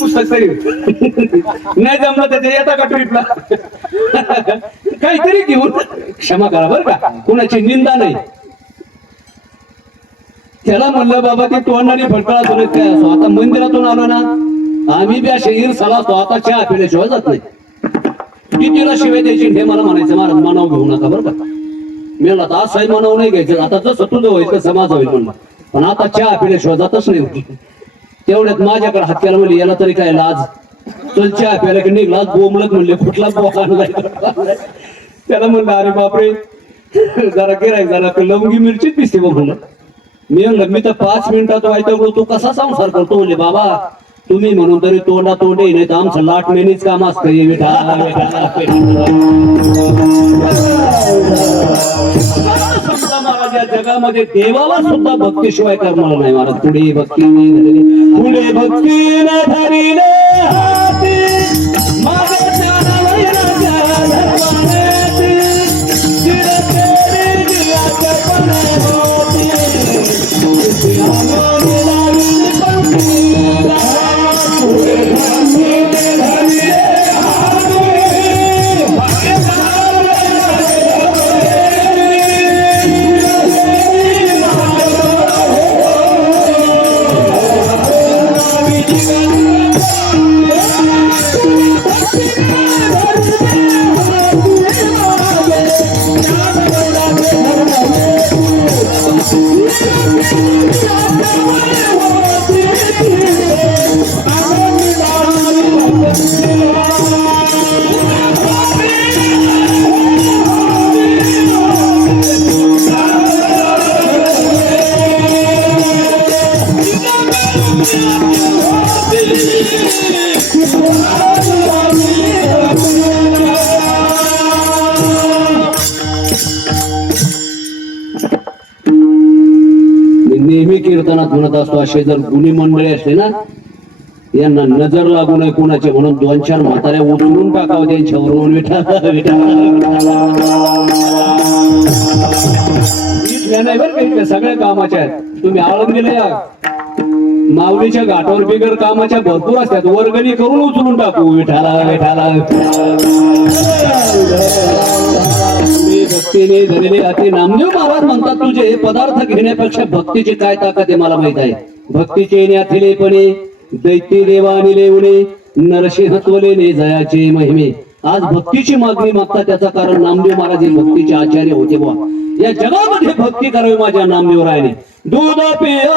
पुस्तक तरी नाही जमलं तर येता का ट्रीपला? काहीतरी घेऊन. क्षमा करा बरं का. कुणाची निंदा नाही. त्याला म्हणलं बाबा ते तोंडाने फटकळा सोडत काय असो आता मंदिरातून आलो ना आम्ही बी असे ईर्षाला असतो. आता चहा पिल्याशिवाय जात नाही. कितीला शिवाय द्यायची हे मला म्हणायचं. महाराज मानव घेऊ नका बरं का. मी म्हणलं आज असंही मानव नाही घ्यायचं. आता जसं तुझं होईल तसं माझं होईल म्हणलं पण आता चहा पिल्याशिवाय जातच नाही. तेवढ्यात माझ्याकडे हत्याला म्हणले याला तरी काय लाज? चल चहा प्यायला की निघला बोमलत म्हणले कुठला त्याला म्हणलं अरे बापरे जरा गिरायक जरा ते लवंगी मिरचीच पिसते बघ म्हणलं मी म्हणलं मी तर पाच मिनिटात व्हायचं तू कसा संसार करतो? म्हणले बाबा तुम्ही म्हणून तरी तोंडा तोंड नाही तर आमचं लाट मेनीच काम असतं. हे महाराज या जगामध्ये देवाला सुद्धा भक्तीशिवाय करणार नाही महाराज. पुढे भक्ती पुढे भक्ती न करत असतो असे जर गुन्हे मंडळी असते ना यांना नजर लागू नये कोणाचे. म्हणून दोन चार म्हाताऱ्या उचलून टाकावं त्यांच्यावरून विठा विठा सगळ्या कामाच्या आहेत. तुम्ही आळंदीला या. माऊलीच्या घाटावर बिगर कामाच्या भरपूर असतात. वर्गणी करून उचलून टाकू. विठाला विठाला भक्तीने धरले अति नामदेव बाबा म्हणतात तुझे पदार्थ घेण्यापेक्षा भक्तीची काय ताकद आहे मला माहीत आहे. भक्तीचे येण्याथिलेपणे दैत्य देवानी लेवणे नरसिंह तोलेने जयाचे महिमे. आज भक्तीची मागणी मागता त्याचं कारण नामदेव महाराज हे भक्तीचे आचार्य होते बा या जगामध्ये भक्ती करावी माझ्या नामदेव रायने. दूध पिया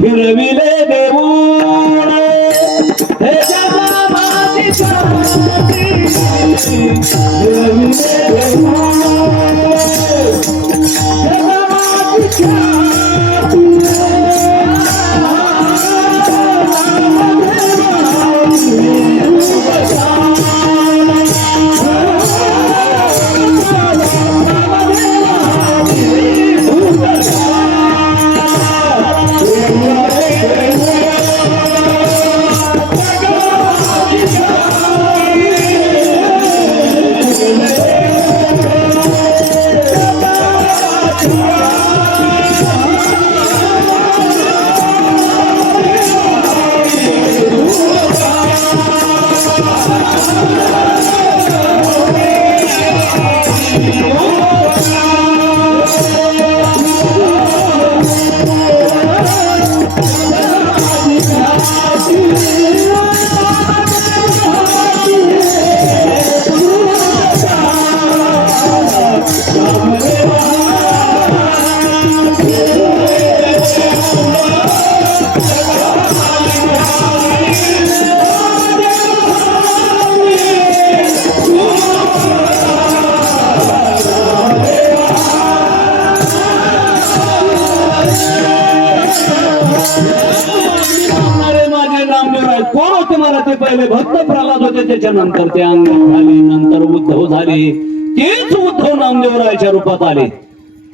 फिरविले देऊन हे फिरविले देऊळ. त्याच्या नंतर ते अंग झाले नंतर उद्धव झाले. तेच उद्धव नामदेवरायच्या रूपात आले.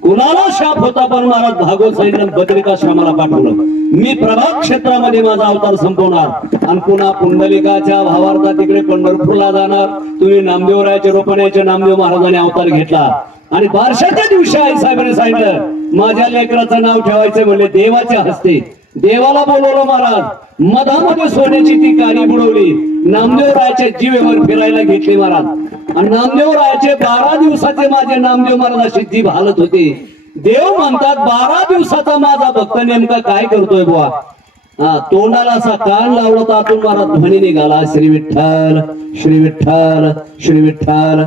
कुणाला शाप होता पण मला भागवत सांगितलं बद्रिकाश्रमाला पाठवलं. मी प्रभात क्षेत्रामध्ये माझा अवतार संपवणार. आणि पुन्हा पुंडलिकाच्या भावार्था तिकडे पंढरपूरला जाणार. तुम्ही नामदेवरायाचे रोपण्याच्या नामदेव महाराजाने अवतार घेतला. आणि बारशाच्या दिवशी आई साहेबांनी सांगितलं माझ्या लेकराचं नाव ठेवायचं म्हणले देवाच्या हस्ते. देवाला बोलवलं महाराज. मधामध्ये सोन्याची ती गाणी बुडवली. नामदेवरायाच्या जीवेवर फिरायला घेतले महाराज. आणि नामदेवरायाचे बारा दिवसाचे माझे नामदेव महाराज अशी जीभ हालत होते. देव म्हणतात बारा दिवसाचा माझा भक्त नेमका काय करतोय बुवा? हा तोंडाला असा कान लावला तर आतून ध्वनी निघाला श्री विठ्ठल श्री विठ्ठल श्री विठ्ठल.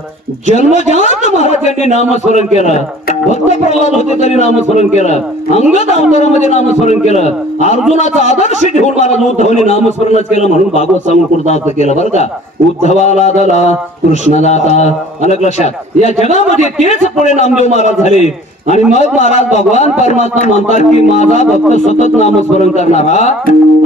जन्मजात महाराज यांनी नामस्मरण केलं भक्त प्रल्हाद होते तरी नामस्मरण केलं अंगद अवतारामध्ये नामस्मरण केलं अर्जुनाचा आदर्श घेऊन महाराज उद्धवने नामस्मरणच केलं म्हणून भागवत सांगून कृतार्थ केलं बरं का. उद्धवाला दला कृष्णदाता. अलग लक्षात या जगामध्ये तेच पुढे नामदेव महाराज झाले. आणि मग महाराज भगवान परमात्मा म्हणतात की माझा भक्त सतत नामस्मरण करणारा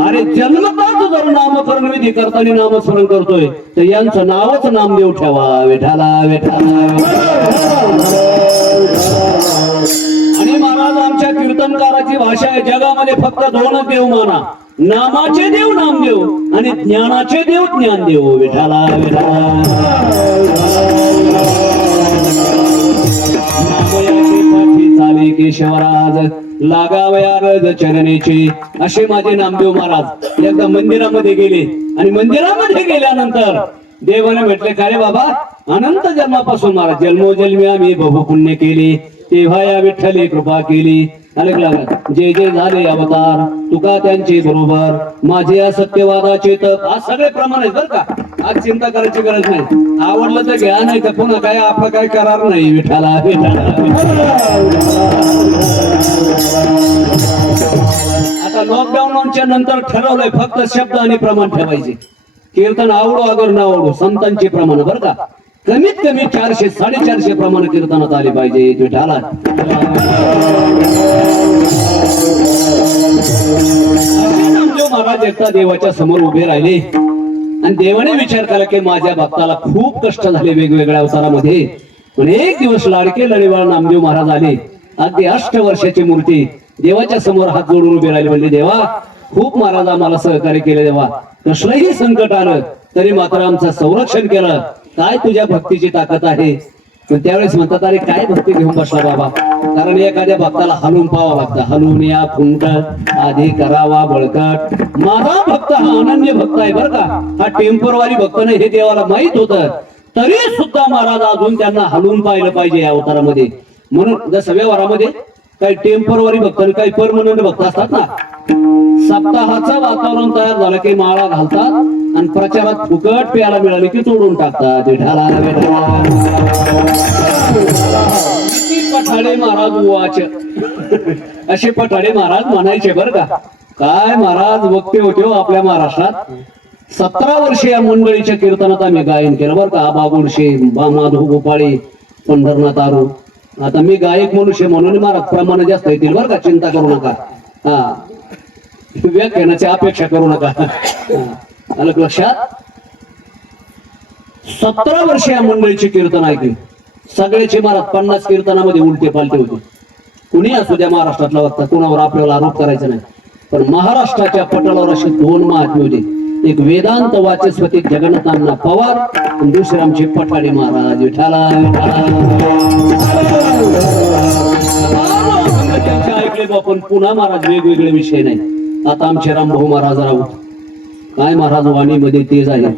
अरे जन्मताच जर नामकरण विधी करताना नामस्मरण करतोय. तर यांचं नावच नामदेव ठेवा विठाला विठाला आणि महाराज आमच्या कीर्तनकाराची भाषा आहे जगामध्ये फक्त दोनच देव माना. नामाचे देव नामदेव आणि ज्ञानाचे देव ज्ञानदेव विठाला विठाला केशवराज लागावया रज चरणेचे. असे माझे नामदेव महाराज एकदा मंदिरामध्ये गेले आणि मंदिरामध्ये गेल्यानंतर देवाने म्हटले का रे बाबा? अनंत जन्मापासून महाराज जन्मोजन्मी आम्ही बहु पुण्य केले. तेव्हा या विठ्ठली कृपा केली. जे जे झाले अवतार तुका त्यांचे बरोबर. माझे या सत्यवादाचे तर आज सगळे प्रमाण आहेत बर का? आज चिंता करायची गरज नाही. आवडलं तर घ्या नाही तर पुन्हा काय आपलं काय करार नाही विठाला आता लॉकडाऊनच्या नंतर ठरवलंय फक्त शब्द आणि प्रमाण ठेवायचे. कीर्तन आवडो अगर न आवडो संतांचे प्रमाण बरं का? कमीत कमी चारशे साडेचारशे प्रमाण कीर्तनात आले पाहिजे विठाला महाराज एकदा देवाच्या समोर उभे राहिले. आणि देवाने विचार केला की माझ्या भक्ताला खूप कष्ट झाले वेगवेगळ्या अवतारामध्ये. पण एक दिवस लाडके लळीवाळ नामदेव महाराज आले. अगदी अष्ट वर्षाची मूर्ती देवाच्या समोर हात जोडून उभे राहिले. म्हणजे देवा खूप महाराज आम्हाला सहकार्य केले देवा. कसलंही संकट आलं तरी मात्र आमचं संरक्षण केलं. काय तुझ्या भक्तीची ताकद आहे? पण त्यावेळेस म्हणतात अरे काय भक्ती घेऊन बसला बाबा? कारण एखाद्या भक्ताला हलवून पावा लागतं. हलवून या फुंट आधी करावा बळकट. माझा भक्त हा अनन्य भक्त आहे बरं का. हा टेम्पोरवारी भक्त नाही हे देवाला माहीत होतं. तरी सुद्धा महाराज अजून त्यांना हलवून पाहिलं पाहिजे या अवतारामध्ये. म्हणून जसं व्यवहारामध्ये काही टेम्परवरी भक्त आणि काही परमनंट भक्त असतात ना सप्ताहाचं वातावरण तयार झालं की माळा घालतात आणि प्रचारात फुकट प्यायला मिळाली की तोडून टाकतात. पठाडे महाराज उवाच असे पठाडे महाराज म्हणायचे बर का. काय महाराज वक्ते होते हो आपल्या महाराष्ट्रात. सतरा वर्षे या मंडळीच्या कीर्तनात आम्ही गायन केलं बरं का. आबा बा माधू गोपाळी पंढरनाथ आरू. आता मी गायक मनुष्य म्हणून मला प्रमाण जास्त येतील बरं का चिंता करू नका. हा. व्याख्यानाची अपेक्षा करू नका. आलं लक्षात? सतरा वर्ष या मंडळीची कीर्तन ऐकली. सगळ्याचे महाराज पन्नास कीर्तनामध्ये उलटे पालटे होते. कुणी असू द्या महाराष्ट्रातला वक्ता कुणावर आपल्याला आरोप करायचा नाही. पण महाराष्ट्राच्या पटलावर असे दोन महात्मे होते. एक वेदांत वाचस्पती जगन्नाथांना पवार आणि दुसरे आमचे पठाडे महाराज विठाला. विठाला. ऐकले आपण पुन्हा महाराज वेगवेगळे विषय नाही आता आमचे रामभाऊ महाराज राऊत काय महाराज वाणीमध्ये तेज आहे.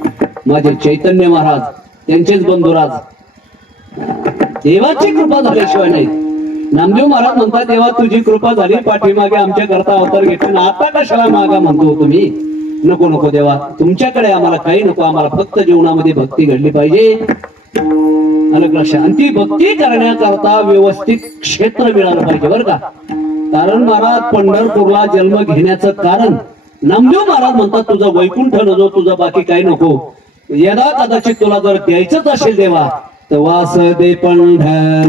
माझे चैतन्य महाराज त्यांचेच बंधुराज देवाची कृपा झाल्याशिवाय नाही नामदेव महाराज म्हणतात तेव्हा तुझी कृपा झाली पाठीमागे आमच्या करता अवतार घेतला आता कशाला मागा म्हणतो तुम्ही? नको नको देवा. तुमच्याकडे आम्हाला काही नको. आम्हाला फक्त जीवनामध्ये भक्ती घडली पाहिजे. आणि ती भक्ती करण्याकरता व्यवस्थित क्षेत्र मिळालं पाहिजे बरं का? कारण महाराज पंढरपूरला जन्म घेण्याचं कारण नामदेव महाराज म्हणतात तुझा वैकुंठ नको तुझा बाकी काही नको. यदा कदाचित तुला जर द्यायचंच असेल देवा तर वास दे पंढर